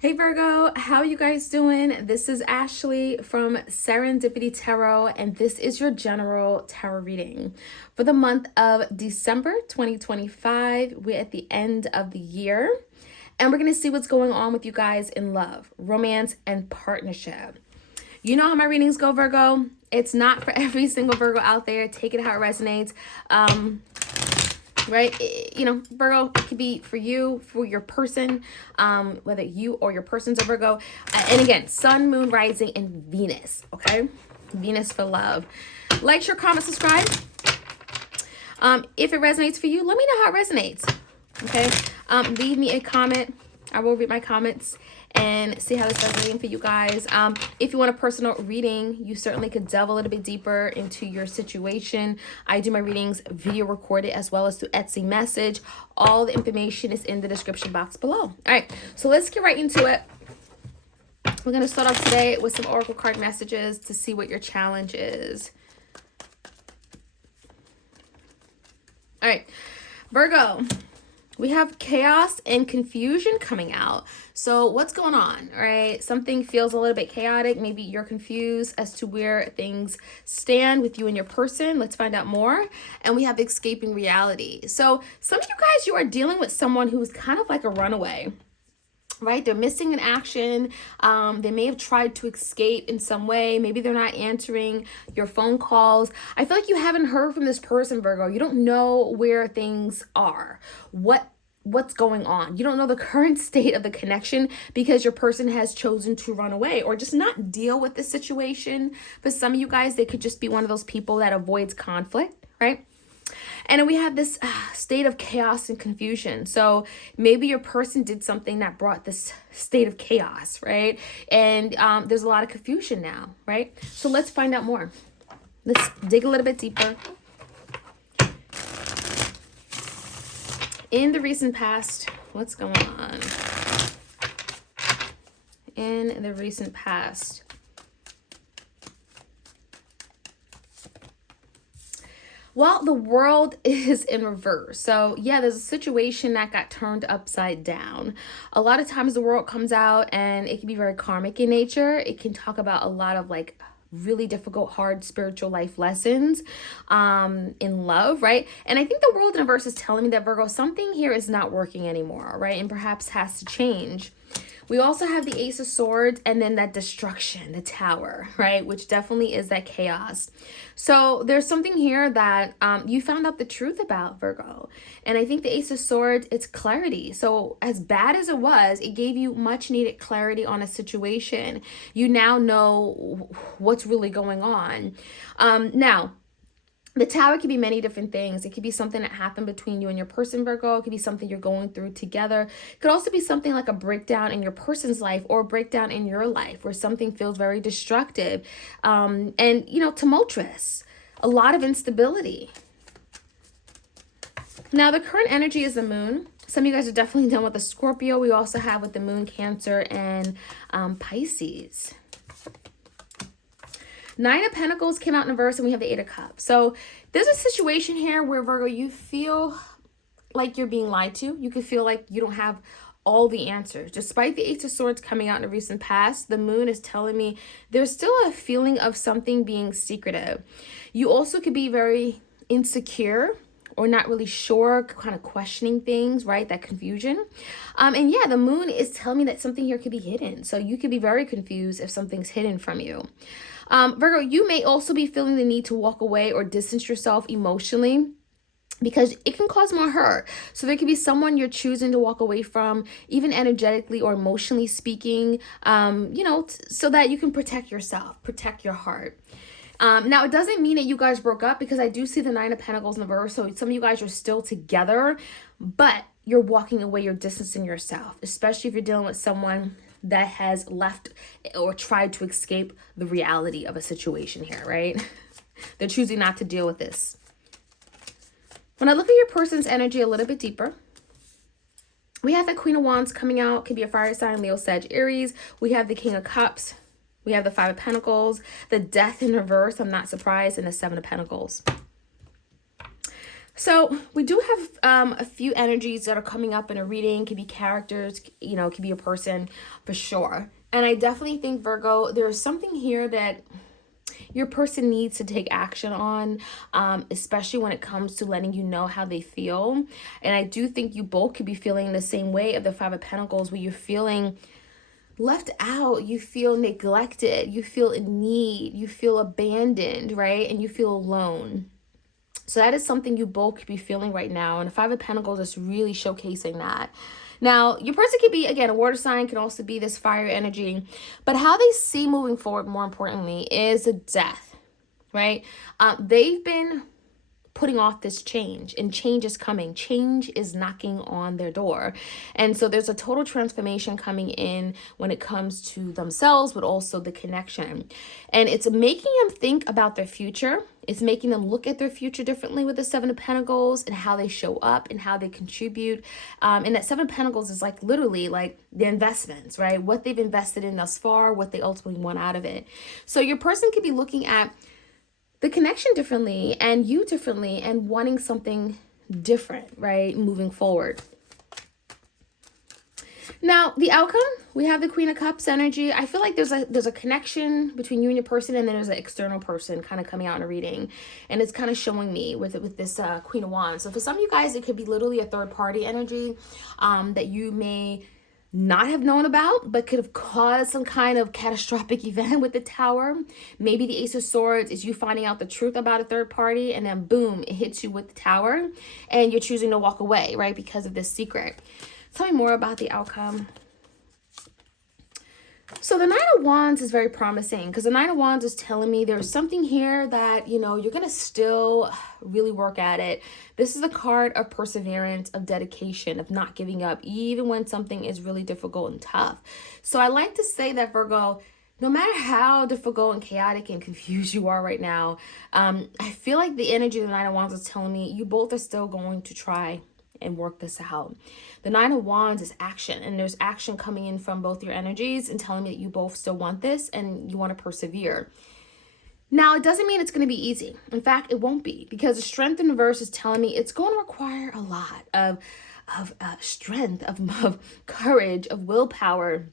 Hey Virgo, how are you guys doing? This is Ashley from Serendipity Tarot, and this is your general tarot reading for the month of December 2025. We're at the end of the year, and we're going to see what's going on with you guys in love, romance, and partnership. You know how my readings go, Virgo. It's not for every single Virgo out there. Take it how it resonates. Right? Virgo, it could be for you, for your person, whether you or your person's a Virgo. And again, sun, moon, rising, and Venus, okay? Venus for love. Like, share, comment, subscribe. If it resonates for you, let me know how it resonates, okay? Leave me a comment. I will read my comments and see how this is resonating for you guys. If you want a personal reading, you certainly could delve a little bit deeper into your situation. I do my readings video recorded as well as through Etsy message. All the information is in the description box below. All right, so let's get right into it. We're going to start off today with some oracle card messages to see what your challenge is. All right, Virgo. We have chaos and confusion coming out. So what's going on, right? Something feels a little bit chaotic. Maybe you're confused as to where things stand with you and your person. Let's find out more. And we have escaping reality. So some of you guys, you are dealing with someone who's kind of like a runaway, right? They're missing in action. They may have tried to escape in some way. Maybe they're not answering your phone calls. I feel like you haven't heard from this person, Virgo. You don't know where things are. What's going on? You don't know the current state of the connection because your person has chosen to run away or just not deal with the situation. For some of you guys, they could just be one of those people that avoids conflict, right? And then we have this state of chaos and confusion. So maybe your person did something that brought this state of chaos, right? And there's a lot of confusion now, right? So let's find out more. Let's dig a little bit deeper. In the recent past, what's going on? In the recent past. Well, the world is in reverse. So yeah, there's a situation that got turned upside down. A lot of times the world comes out and it can be very karmic in nature. It can talk about a lot of like really difficult, hard spiritual life lessons in love, right? And I think the world in reverse is telling me that, Virgo, something here is not working anymore, right? And perhaps has to change. We also have the Ace of Swords and then that destruction, the Tower, right? Which definitely is that chaos. So there's something here that you found out the truth about, Virgo. And I think the Ace of Swords, it's clarity. So as bad as it was, it gave you much needed clarity on a situation. You now know what's really going on. Now, the Tower could be many different things. It could be something that happened between you and your person, Virgo. It could be something you're going through together. It could also be something like a breakdown in your person's life or a breakdown in your life where something feels very destructive and, tumultuous. A lot of instability. Now, the current energy is the moon. Some of you guys are definitely done with the Scorpio. We also have with the moon, Cancer, and Pisces. Nine of Pentacles came out in reverse and we have the Eight of Cups. So there's a situation here where, Virgo, you feel like you're being lied to. You could feel like you don't have all the answers. Despite the Ace of Swords coming out in the recent past, the moon is telling me there's still a feeling of something being secretive. You also could be very insecure or not really sure, kind of questioning things, right? That confusion. And yeah, the moon is telling me that something here could be hidden. So you could be very confused if something's hidden from you. Virgo, you may also be feeling the need to walk away or distance yourself emotionally because it can cause more hurt. So there could be someone you're choosing to walk away from, even energetically or emotionally speaking, so that you can protect yourself, protect your heart. Now, it doesn't mean that you guys broke up because I do see the Nine of Pentacles in the reverse. So some of you guys are still together, but you're walking away, you're distancing yourself, especially if you're dealing with someone that has left or tried to escape the reality of a situation here, right? They're choosing not to deal with this. When I look at your person's energy a little bit deeper, we have the Queen of Wands coming out. Could be a fire sign, Leo, Sag, Aries. We have the King of Cups. We have the Five of Pentacles, the Death in reverse. I'm not surprised, and the Seven of Pentacles. So we do have a few energies that are coming up in a reading. Could be characters, you know, could be a person for sure. And I definitely think, Virgo, there's something here that your person needs to take action on, especially when it comes to letting you know how they feel. And I do think you both could be feeling the same way of the Five of Pentacles, where you're feeling left out, you feel neglected, you feel in need, you feel abandoned, right? And you feel alone. So that is something you both could be feeling right now. And the Five of Pentacles is really showcasing that. Now, your person could be, again, a water sign, can also be this fire energy. But how they see moving forward, more importantly, is a death, right? They've been putting off this change, and change is coming. Change is knocking on their door. And so there's a total transformation coming in when it comes to themselves, but also the connection. And it's making them think about their future. It's making them look at their future differently with the Seven of Pentacles and how they show up and how they contribute. And that Seven of Pentacles is like literally like the investments, right? What they've invested in thus far, what they ultimately want out of it. So your person could be looking at the connection differently and you differently and wanting something different, right? Moving forward. Now, the outcome, we have the Queen of Cups energy. I feel like there's a connection between you and your person, and then there's an external person kind of coming out in a reading. And it's kind of showing me with this Queen of Wands. So for some of you guys, it could be literally a third party energy that you may not have known about, but could have caused some kind of catastrophic event with the Tower. Maybe the Ace of Swords is you finding out the truth about a third party, and then boom, it hits you with the Tower, and you're choosing to walk away, right, because of this secret. Tell me more about the outcome. So the Nine of Wands is very promising, because the Nine of Wands is telling me there's something here that, you know, you're going to still really work at it. This is a card of perseverance, of dedication, of not giving up, even when something is really difficult and tough. So I like to say that, Virgo, no matter how difficult and chaotic and confused you are right now, I feel like the energy of the Nine of Wands is telling me you both are still going to try and work this out. The Nine of Wands is action, and there's action coming in from both your energies and telling me that you both still want this and you want to persevere. Now, it doesn't mean it's going to be easy. In fact, it won't be, because the Strength in reverse is telling me it's going to require a lot of strength, of courage, of willpower.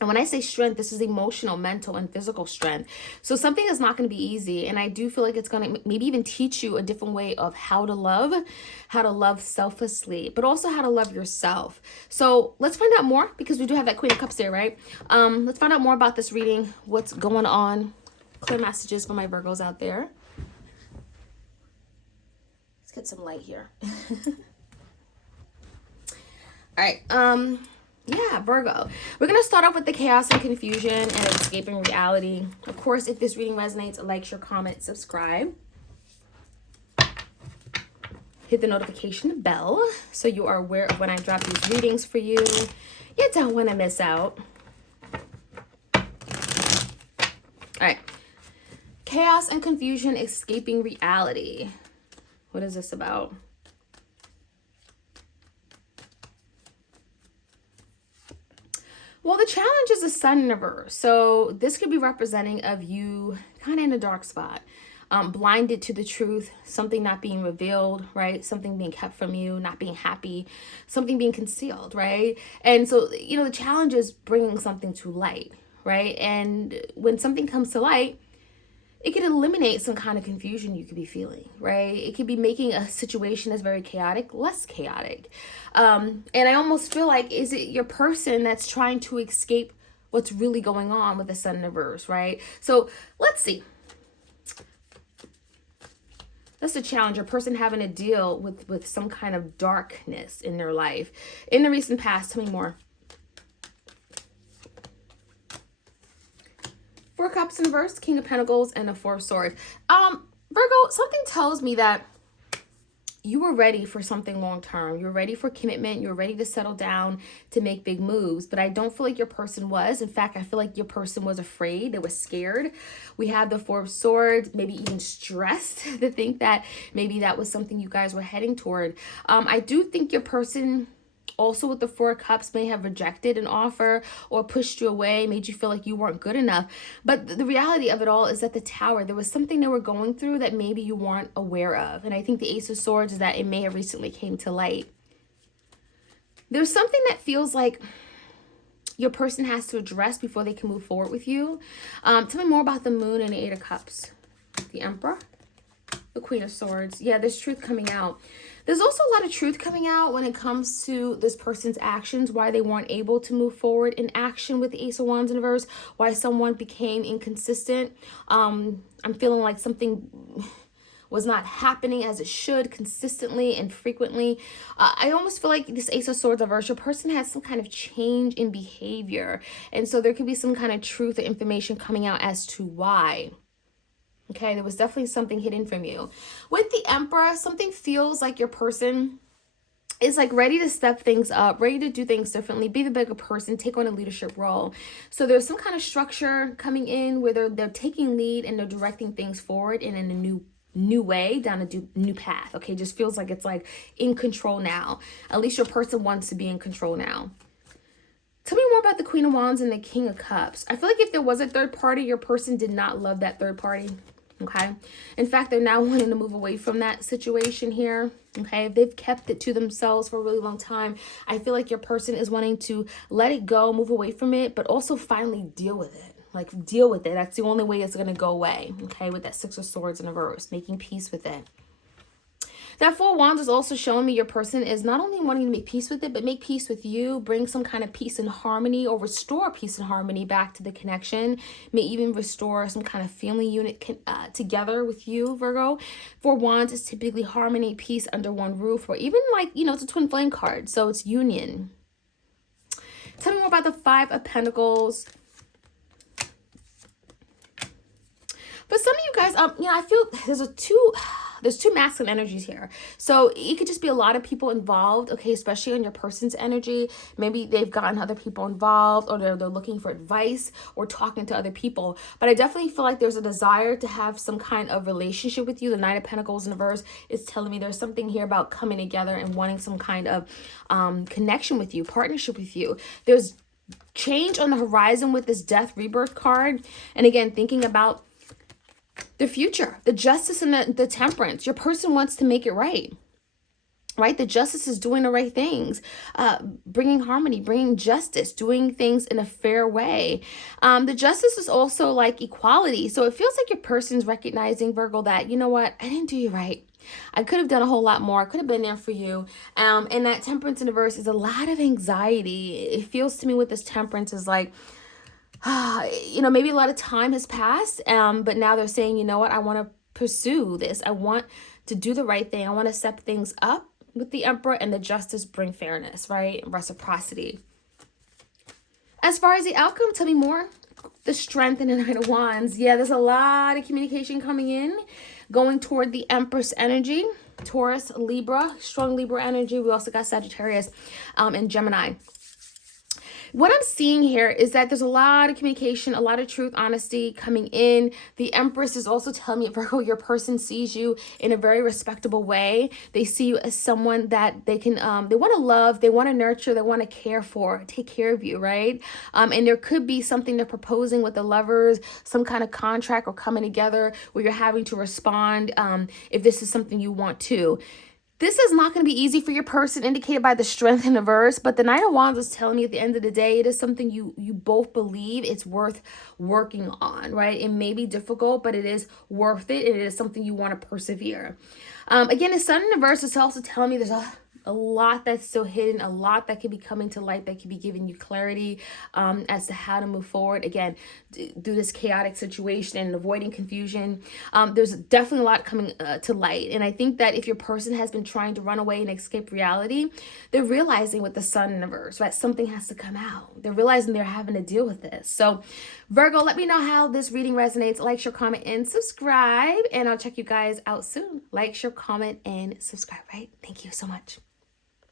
And when I say strength, this is emotional, mental, and physical strength. So something is not going to be easy. And I do feel like it's going to maybe even teach you a different way of how to love selflessly, but also how to love yourself. So let's find out more, because we do have that Queen of Cups there, right? Let's find out more about this reading, what's going on. Clear messages for my Virgos out there. Let's get some light here. All right. Yeah, Virgo. We're going to start off with the chaos and confusion and escaping reality. Of course, if this reading resonates, like, share, comment, subscribe. Hit the notification bell so you are aware of when I drop these readings for you. You don't want to miss out. All right. Chaos and confusion, escaping reality. What is this about? Well, the challenge is the Sun in reverse. So this could be representing of you kind of in a dark spot, blinded to the truth, something not being revealed, right? Something being kept from you, not being happy, something being concealed, right? And so, you know, the challenge is bringing something to light, right? And when something comes to light, it can eliminate some kind of confusion you could be feeling, right? It could be making a situation that's very chaotic less chaotic. And I almost feel like, is it your person that's trying to escape what's really going on with the Sun in reverse, right? So let's see. That's the challenge. Your person having to deal with some kind of darkness in their life. In the recent past, tell me more. Four Cups in reverse, King of Pentacles, and a Four of Swords. Virgo, something tells me that you were ready for something long-term. You're ready for commitment. You're ready to settle down, to make big moves. But I don't feel like your person was. In fact, I feel like your person was afraid. They were scared. We have the Four of Swords, maybe even stressed to think that maybe that was something you guys were heading toward. I do think your person also with the Four of Cups, may have rejected an offer or pushed you away, made you feel like you weren't good enough. But the reality of it all is that the Tower, there was something they were going through that maybe you weren't aware of. And I think the Ace of Swords is that it may have recently came to light. There's something that feels like your person has to address before they can move forward with you. Tell me more about the Moon and the Eight of Cups. The Emperor, the Queen of Swords. Yeah, there's truth coming out. There's also a lot of truth coming out when it comes to this person's actions, why they weren't able to move forward in action with the Ace of Wands in reverse, why someone became inconsistent. I'm feeling like something was not happening as it should consistently and frequently. I almost feel like this Ace of Swords reverse, your person has some kind of change in behavior. And so there could be some kind of truth or information coming out as to why. Okay, there was definitely something hidden from you. With the Emperor, something feels like your person is like ready to step things up, ready to do things differently, be the bigger person, take on a leadership role. So there's some kind of structure coming in where they're taking lead and they're directing things forward and in a new way, down a new path. Okay, just feels like it's like in control now. At least your person wants to be in control now. Tell me more about the Queen of Wands and the King of Cups. I feel like if there was a third party, your person did not love that third party. Okay. In fact, they're now wanting to move away from that situation here. Okay. They've kept it to themselves for a really long time. I feel like your person is wanting to let it go, move away from it, but also finally deal with it. Like deal with it. That's the only way it's going to go away. Okay. With that Six of Swords in reverse, making peace with it. That Four of Wands is also showing me your person is not only wanting to make peace with it, but make peace with you, bring some kind of peace and harmony, or restore peace and harmony back to the connection, may even restore some kind of family unit together with you, Virgo. Four of Wands is typically harmony, peace under one roof, or even like, you know, it's a twin flame card, so it's union. Tell me more about the Five of Pentacles. For some of you guys, you know, I feel there's two masculine energies here. So it could just be a lot of people involved, okay, especially on your person's energy. Maybe they've gotten other people involved, or they're looking for advice or talking to other people. But I definitely feel like there's a desire to have some kind of relationship with you. The Nine of Pentacles in reverse is telling me there's something here about coming together and wanting some kind of connection with you, partnership with you. There's change on the horizon with this Death Rebirth card. And again, thinking about the future, the Justice and the Temperance. Your person wants to make it right. Right? The Justice is doing the right things, bringing harmony, bringing justice, doing things in a fair way. The Justice is also like equality. So it feels like your person's recognizing, Virgo, that, you know what, I didn't do you right. I could have done a whole lot more. I could have been there for you. And that Temperance in the verse is a lot of anxiety. It feels to me with this Temperance is like, you know, maybe a lot of time has passed, but now they're saying, you know what, I want to pursue this. I want to do the right thing. I want to step things up with the Emperor, and the Justice bring fairness, right? Reciprocity. As far as the outcome, tell me more. The Strength and the Nine of Wands. Yeah, there's a lot of communication coming in, going toward the Empress energy. Taurus, Libra, strong Libra energy. We also got Sagittarius and Gemini. What I'm seeing here is that there's a lot of communication, a lot of truth, honesty coming in. The Empress is also telling me, Virgo, your person sees you in a very respectable way. They see you as someone that they can, they want to love, they want to nurture, they want to care for, take care of you, right? And there could be something they're proposing with the Lovers, some kind of contract or coming together where you're having to respond if this is something you want to. This is not going to be easy for your person, indicated by the Strength in the verse, but the Nine of Wands is telling me at the end of the day, it is something you both believe it's worth working on, right? It may be difficult, but it is worth it, and it is something you want to persevere. Again, the Sun in the verse is also telling me there's a lot that's still hidden, a lot that could be coming to light, that could be giving you clarity as to how to move forward. Again, through this chaotic situation and avoiding confusion. There's definitely a lot coming to light. And I think that if your person has been trying to run away and escape reality, they're realizing with the Sun in the verse, right? Something has to come out. They're realizing they're having to deal with this. So Virgo, let me know how this reading resonates. Like, share, comment, and subscribe. And I'll check you guys out soon. Like, share, comment, and subscribe, right? Thank you so much.